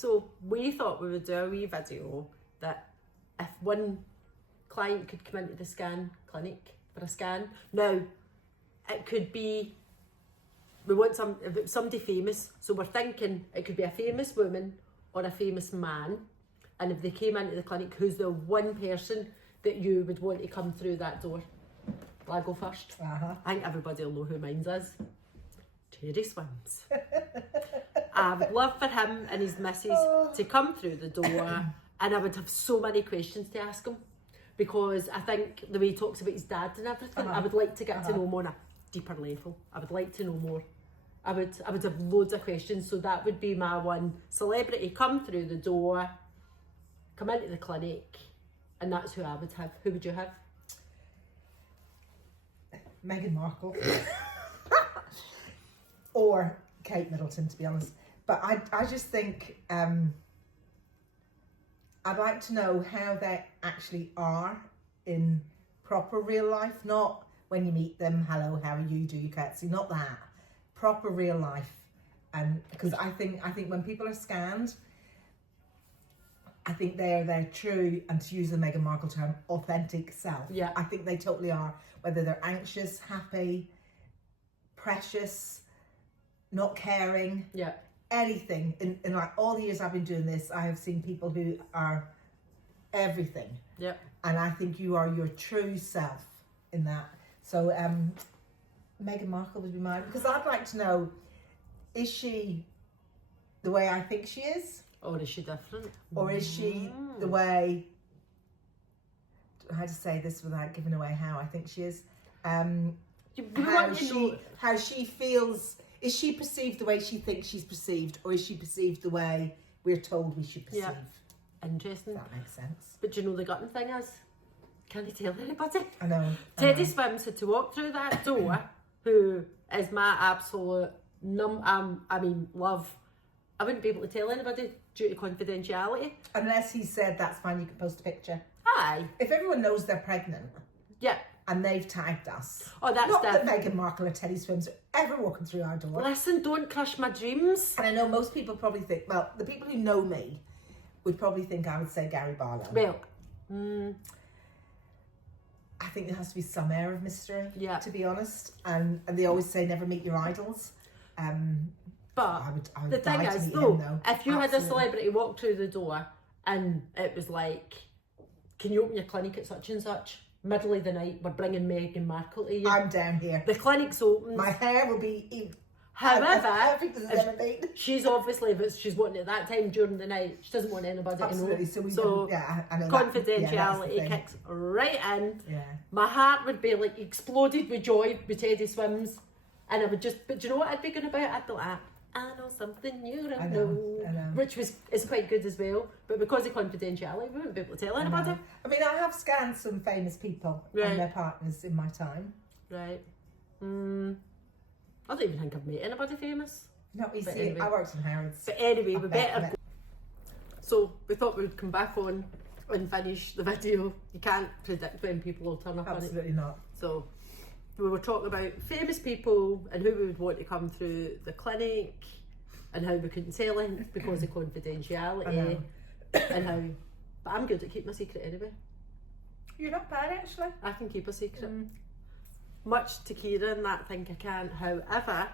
So we thought we would do a wee video that if one client could come into the scan clinic for a scan. Now, it could be, we want somebody famous, so we're thinking it could be a famous woman or a famous man, and if they came into the clinic, who's the one person that you would want to come through that door? Will I go first? I think everybody will know who mine is. Teddy Swims. I would love for him and his missus to come through the door, and I would have so many questions to ask him, because I think the way he talks about his dad and everything, I would like to get to know him on a deeper level. I would like to know more. I would have loads of questions, so that would be my one. Celebrity, come through the door, come into the clinic, and that's who I would have. Who would you have? Meghan Markle. Or Kate Middleton, to be honest. But I just think I'd like to know how they actually are in proper real life, not when you meet them, hello, how are you, do you curtsy, not that. Proper real life. And because I think when people are scanned, I think they are their true, and to use the Meghan Markle term, authentic self. Yeah. I think they totally are, whether they're anxious, happy, precious, not caring. Yeah. Anything. In like all the years I've been doing this, I have seen people who are everything. Yeah. And I think you are your true self in that. So Meghan Markle would be mine, because I'd like to know, is she the way I think she is? Or is she different? Or is she the way, how to say this without giving away how I think she is? How she feels. Is she perceived the way she thinks she's perceived, or is she perceived the way we're told we should perceive? Yeah. Interesting. That makes sense. But do you know the gutting thing is, can't you tell anybody? I know. Teddy Swims had to walk through that door, who is my absolute love. I wouldn't be able to tell anybody due to confidentiality. Unless he said, that's fine, you can post a picture. Aye. If everyone knows they're pregnant, yeah, and they've tagged us. Oh, that's not that Meghan Markle or Teddy Swims are ever walking through our door. Listen, don't crush my dreams. And I know most people probably think, well, the people who know me would probably think I would say Gary Barlow. Well, I think there has to be some air of mystery, to be honest. And they always say never meet your idols. But I would the thing die to is, meet though, him, though. if you had a celebrity walk through the door and it was like, can you open your clinic at such and such? Middle of the night, we're bringing Meghan Markle to you. I'm down here. The clinic's open. My hair will be However, perfect as it's ever been. She's obviously, if she's wanting at that time during the night, she doesn't want anybody Absolutely. to know. So I know confidentiality kicks right in. Yeah. My heart would be like exploded with joy with Teddy Swims, and I would just. But do you know what I'd be going about? I'd be like, I know something you don't know. Which is quite good as well. But because of confidentiality, we wouldn't be able to tell anybody. I mean, I have scanned some famous people and their partners in my time. Right. I don't even think I've met anybody famous. Not easy. Anyway. I worked in Harrods. But anyway, we better. So we thought we'd come back on and finish the video. You can't predict when people will turn up on it. Absolutely not. So we were talking about famous people and who we would want to come through the clinic, and how we couldn't tell it because of confidentiality, and how. But I'm good at keeping my secret anyway. You're not bad, actually. I can keep a secret. Much to Kieran that think I can't. However,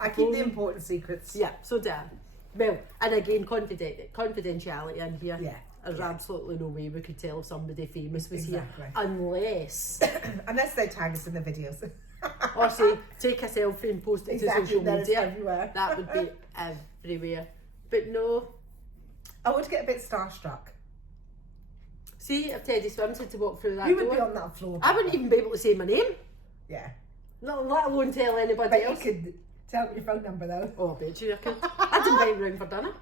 I keep the important secrets. Yeah, so do I. Well, and again, confidentiality in here. Yeah. There's absolutely no way we could tell if somebody famous was here, unless they tag us in the videos. Or say, take a selfie and post it to social media. Everywhere. That would be everywhere. But no. I would get a bit starstruck. See, if Teddy Swims had to walk through that door, you would be on that floor. I wouldn't even be able to say my name. Yeah. Not let alone tell anybody else. You could tell me your phone number though. Oh, I bet you I could. I'd invite him round for dinner.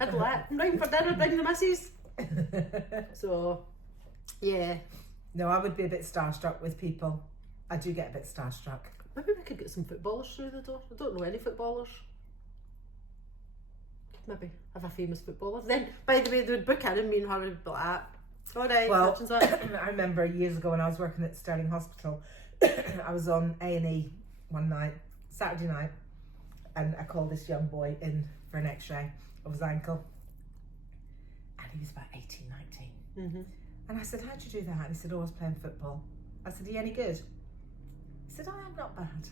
I'd let him round for dinner, bring the missus. So, yeah. No, I would be a bit starstruck with people. I do get a bit starstruck. Maybe we could get some footballers through the door. I don't know any footballers. Maybe have a famous footballer. Then, by the way, they would book in and me and her would be like, alright, well, I remember years ago when I was working at Stirling Hospital, I was on A&E one night, Saturday night, and I called this young boy in for an x-ray of his ankle, and he was about 18, 19. Mm-hmm. And I said, how'd you do that? And he said, oh, I was playing football. I said, are you any good? He said, I am not bad.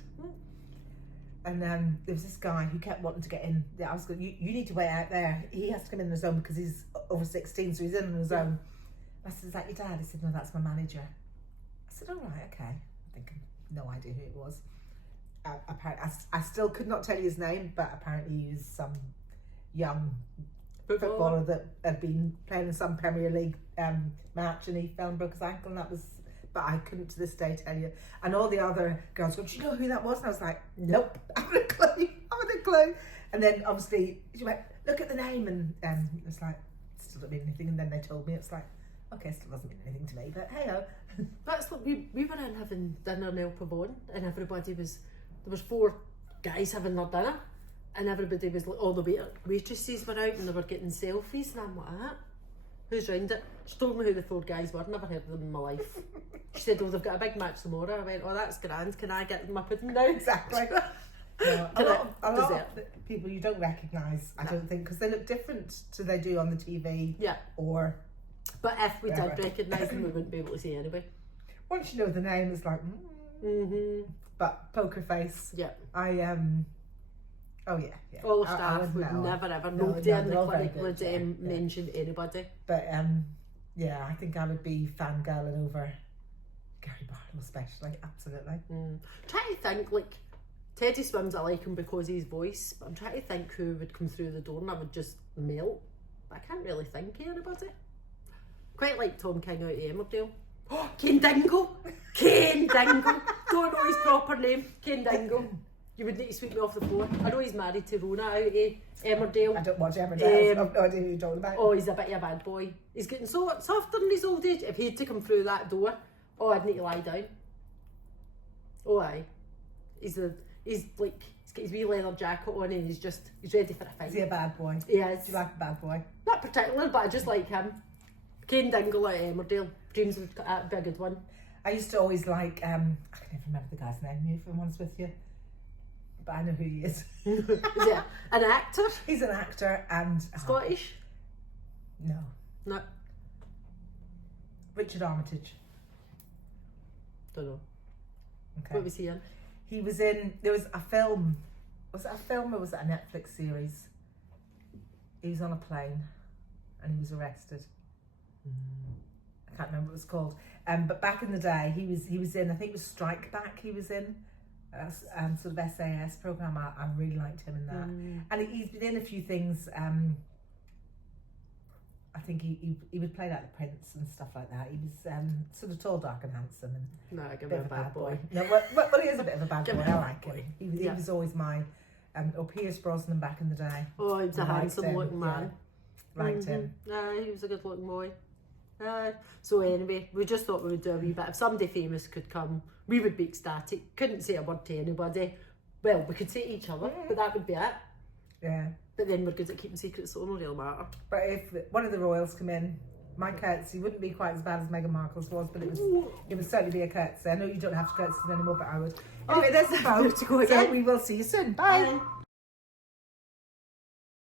And there was this guy who kept wanting to get in. I was going, you need to wait out there. He has to come in on his own because he's over 16, so he's in on his own. I said, is that your dad? He said, no, that's my manager. I said, all right, okay. I'm thinking, no idea who it was. Apparently, I still could not tell you his name, but apparently he was some young footballer that had been playing in some Premier League match, and he fell and broke his ankle, and that was... But I couldn't to this day tell you. And all the other girls go, do you know who that was? And I was like, nope, I haven't a clue. I haven't a clue. And then obviously she went, look at the name. And it's like, it still doesn't mean anything. And then they told me, it's like, okay, it still doesn't mean anything to me. But hey ho. That's what we were in having dinner in El Pavone, and everybody was, there was 4 guys having their dinner, and everybody was like, all the waitresses were out and they were getting selfies, and I'm like, that? Who's round it? She told me who the 4 guys were. Never heard of them in my life. She said, oh, they've got a big match tomorrow. I went, oh, that's grand. Can I get my pudding now? Exactly. No, a lot of people you don't recognise, I don't think, because they look different to they do on the TV. Yeah. Or... But if we did recognise them, we wouldn't be able to see anyway. Once you know the name, it's like... But Poker Face. Yeah. Oh yeah. All staff would never ever, nobody in the clinic would mention anybody. But yeah, I think I would be fangirling over Gary Barlow especially, absolutely. Trying to think, like, Teddy Swims, I like him because of his voice, but I'm trying to think who would come through the door and I would just melt. But I can't really think of anybody. Quite like Tom King out of Emmerdale. Oh, Kane Dingle! Kane Dingle! Don't know his proper name. Kane Dingle. You would need to sweep me off the floor. I know he's married to Rona out of Emmerdale. I don't watch Emmerdale, I've no idea who you're talking about. Oh, he's a bit of a bad boy. He's getting so softer in his old age. If he had to come through that door, oh, I'd need to lie down. Oh, aye. He's like, he's got his wee leather jacket on and he's ready for a fight. Is he a bad boy? He is. Do you like a bad boy? Not particular, but I just like him. Kane Dingle out of Emmerdale. Dreams would be a good one. I used to always like, I can never remember the guy's name, if I'm honest with you. But I know who he is. Is he an actor? He's an actor and... Scottish? No. No. Richard Armitage. Don't know. Okay. What was he in? He was in, there was a film. Was it a film or was it a Netflix series? He was on a plane and he was arrested. I can't remember what it was called. But back in the day, he was in, I think it was Strike Back he was in. Sort of SAS programme. I really liked him in that. And he's been in a few things. I think he would play like the Prince and stuff like that. He was sort of tall, dark and handsome. And no, give me a bad boy. No, well, he is a bit of a bad boy. I like him. He was always my... or Pierce Brosnan back in the day. Oh, he was a handsome looking man. Liked him. He was a good looking boy. So anyway, we just thought we would do a wee bit. If somebody famous could come, we would be ecstatic. Couldn't say a word to anybody. Well, we could say to each other, but that would be it. Yeah. But then we're good at keeping secrets, so it won't really matter. But if one of the royals come in, my curtsy wouldn't be quite as bad as Meghan Markle's was, but it would certainly be a curtsy. I know you don't have to curtsy anymore, but I would. Anyway, there's the phone. To go again. So we will see you soon. Bye.